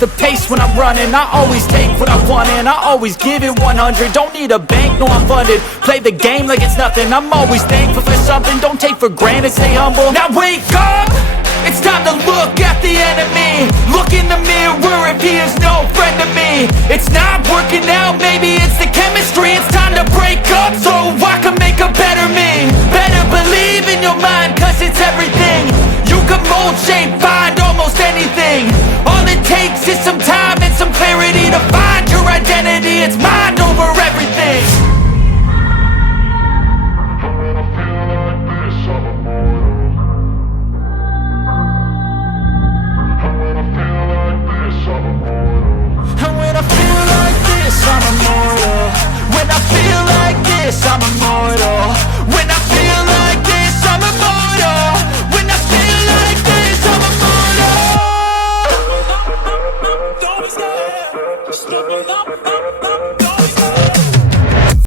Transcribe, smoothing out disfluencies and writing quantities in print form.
the pace when I'm running. I always take what I want and I always give it 100. Don't need a bank, no I'm funded. Play the game like it's nothing. I'm always thankful for something. Don't take for granted, stay humble. Now wake up! It's time to look at the enemy. Look in the mirror if he is no friend to me.